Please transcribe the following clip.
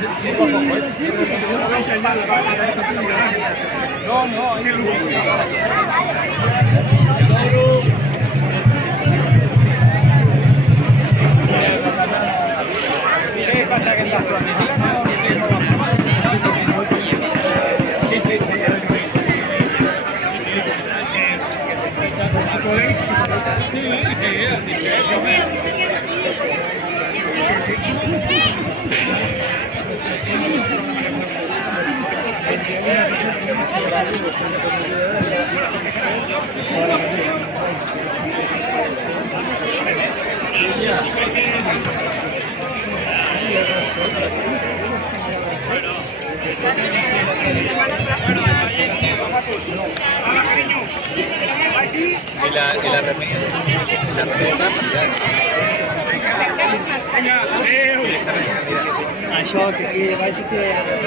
No, no, hay que ¿qué pasa que estás tú aquí? Sí, sí, sí. Y la reunión. Això que aquí baix que